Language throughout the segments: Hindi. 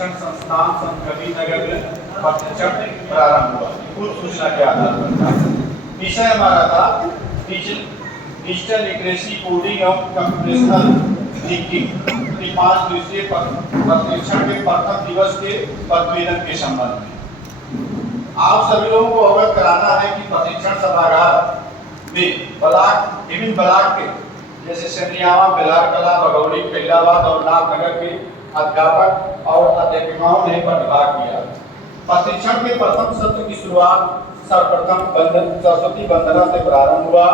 प्रशिक्षण संस्थान संतकबीर नगर में प्रशिक्षण प्रारंभ हुआ। पूर्व सूचना के आधार पर विषय हमारा था डिजिटल लिटरेसी, कोडिंग और कंप्यूटेशनल थिंकिंग। 5 दिवसीय प्रशिक्षण के प्रथम दिवस के प्रतिवेदन के संबंध में आप सभी लोगों को अवगत कराना है कि प्रशिक्षण सभागार में विभिन्न ब्लॉक के जैसे सेंधियावा, बेलारकला, भगौड़ी, फैलाबाद और नाथनगर के अध्यापक और अध्यापिकाओं ने प्रतिभाग किया। प्रशिक्षण के प्रथम सत्र की शुरुआत सर्वप्रथम सरस्वती वंदना से प्रारंभ हुआ।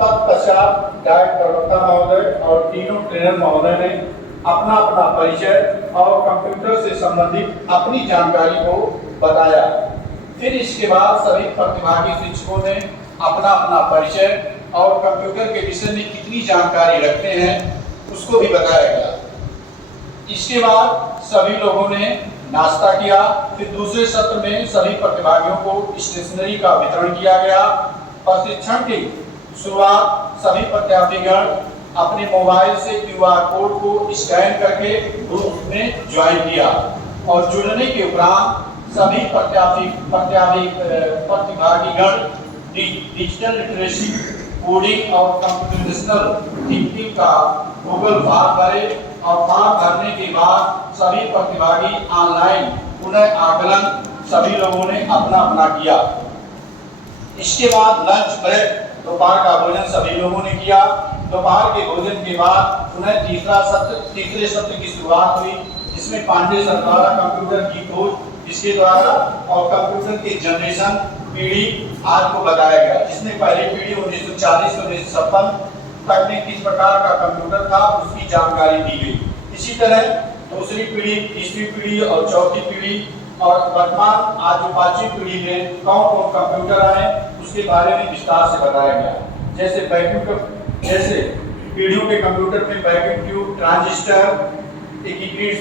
तत्पश्चात डायरेक्ट प्रवक्ता महोदय और तीनों ट्रेनर महोदय ने अपना अपना परिचय और कंप्यूटर से संबंधित अपनी जानकारी को बताया। फिर इसके बाद सभी प्रतिभागी शिक्षकों ने अपना अपना परिचय और कंप्यूटर के विषय में कितनी जानकारी रखते हैं उसको भी बताया गया। इसके बाद सभी लोगों ने नाश्ता किया। फिर दूसरे सत्र में सभी प्रतिभागियों को स्टेशनरी का वितरण किया गया। प्रशिक्षण की शुरुआत सभी प्रत्याशीगण अपने मोबाइल से QR कोड को स्कैन करके ग्रुप में ज्वाइन किया और जुड़ने के उपरांत सभी प्रतिभागीगण डिजिटल लिटरेसी, कोडिंग और कंप्यूटेशनल थिंकिंग का गूगल फॉर्म भरे और फॉर्म भरने के बाद सभी प्रतिभागी ऑनलाइन पुनः आकलन सभी लोगों ने अपना अपना किया। इसके बाद लंच ब्रेक, दोपहर का भोजन सभी लोगों ने किया। दोपहर के भोजन के बाद पुनः तीसरे सत्र की शुरुआत हुई, जिसमें पांडे सर द्वारा कंप्यूटर की खोज इसके द्वारा और कंप्यूटर की जनरेशन पीढ़ी आज को बताया गया, जिसमें पहली पीढ़ी 1940 से 1956 तक में किस प्रकार का कंप्यूटर था उसकी जानकारी दी गई। इसी तरह दूसरी पीढ़ी, तीसरी पीढ़ी और चौथी पीढ़ी और वर्तमान आज जो 5वीं पीढ़ी में कौन कौन कंप्यूटर आए उसके बारे में विस्तार से बताया गया। जैसे पीढ़ियों के कंप्यूटर में वैक्यूम ट्यूब, ट्रांजिस्टर, एकीकृत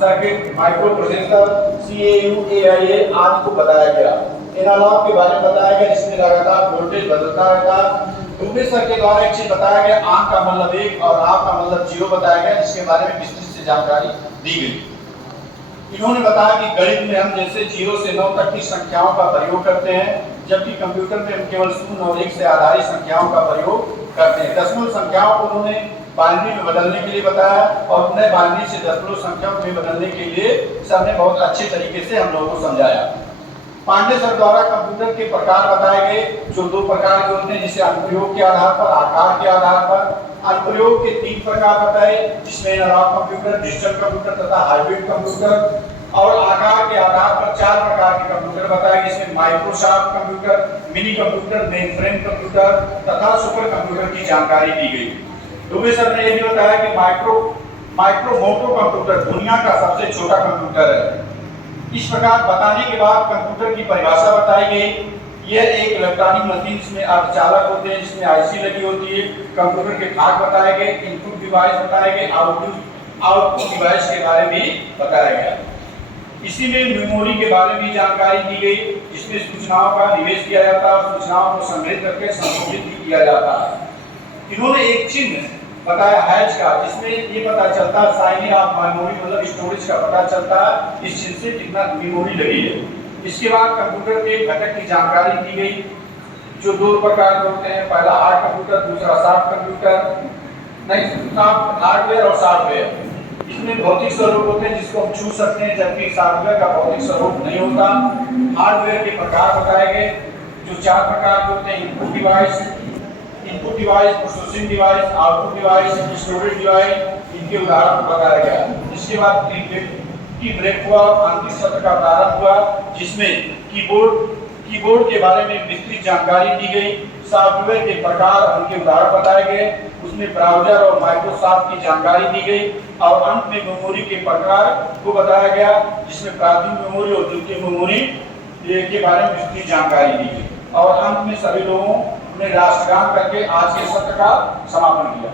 circuit, micro processor, CAU, AIA आदि को बताया गया। एनालॉग के बारे में बताया गया, जिसमें लगातार वोल्टेज बदलता रहता है। दूसरे सर के द्वारा एक चीज बताया गया, आन का मतलब 1 और आप का मतलब 0 बताया गया, जिसके बारे में विस्तृत से जानकारी दी गई। इन्होंने बताया कि गणित में हम जैसे 0 से 9 तक की संख्याओं का प्रयोग करते हैं, जबकि कंप्यूटर में हम केवल 0 और 1 से आधारित संख्याओं का प्रयोग करते हैं। दशमलव संख्याओं को उन्होंने बाइनरी में बदलने के लिए बताया और उन्हें बाइनरी से दशमलव संख्याओं में बदलने के लिए सर ने बहुत अच्छे तरीके से हम लोगों को समझाया। पांडे सर द्वारा कंप्यूटर के प्रकार बताए गए, जो 2 प्रकार के होते हैं, जिसे अनुप्रयोग के आधार पर, आकार के आधार पर। अनुप्रयोग के 3 प्रकार बताए, जिसमें एनालॉग कंप्यूटर, डिजिटल कंप्यूटर तथा हाइब्रिड कंप्यूटर। और आकार के आधार पर 4 प्रकार के कंप्यूटर बताए गए, जिसमें Microsoft computer, mini computer, mainframe computer तथा सुपर कंप्यूटर की जानकारी दी गई। दुबे सर ने यह भी बताया कि माइक्रो मोटो कंप्यूटर दुनिया का सबसे छोटा कंप्यूटर है। इस प्रकार बताने के बाद कंप्यूटर की परिभाषा बताई गई। यह एक इलेक्ट्रॉनिक मशीन जिसमें अर्धचालक होते हैं, जिसमें IC लगी होती है। कंप्यूटर के भाग बताए गए, इनपुट डिवाइस बताए गए, आउटपुट डिवाइस के बारे में बताया गया। इसी में मेमोरी के बारे में जानकारी दी गई, जिसमें सूचनाओं का निवेश किया जाता है और सूचनाओं को संग्रहित करके संशोधित भी किया जाता है। इन्होंने एक चिन्ह बताया हैच का, जिसमें ये पता चलता है साइनिंग ऑफ मेमोरी मतलब स्टोरेज का पता चलता है इस चिन्ह से कितना मेमोरी लगी है। इसके बाद कंप्यूटर के घटक की जानकारी दी गई, जो 2 प्रकार के होते हैं, पहला हार्ड कंप्यूटर, दूसरा सॉफ्ट कंप्यूटर, हार्डवेयर और सॉफ्टवेयर। इसमें भौतिक स्वरूप होते हैं जिसको हम छू सकते हैं, जबकि सॉफ्टवेयर का भौतिक स्वरूप नहीं होता। हार्डवेयर के प्रकार बताए गए, जो 4 प्रकार के होते हैं, input device, processing device, output device, storage device. इनके उदाहरण बताया गया। इसके बाद की ब्रेक हुआ और अंतिम सत्र का प्रारंभ हुआ, जिसमें कीबोर्ड के बारे में विस्तृत जानकारी दी गई। सॉफ्टवेयर के प्रकार, उनके उदाहरण बताए गए। उसमें ब्राउजर और माइक्रोसॉफ्ट की जानकारी दी गई और अंत में मेमोरी के प्रकार को बताया गया, जिसमें प्राथमिक मेमोरी और द्वितीयक मेमोरी के बारे में विस्तृत जानकारी दी गई। और अंत में सभी लोगों ने राष्ट्रगान करके आज के सत्र का समापन किया।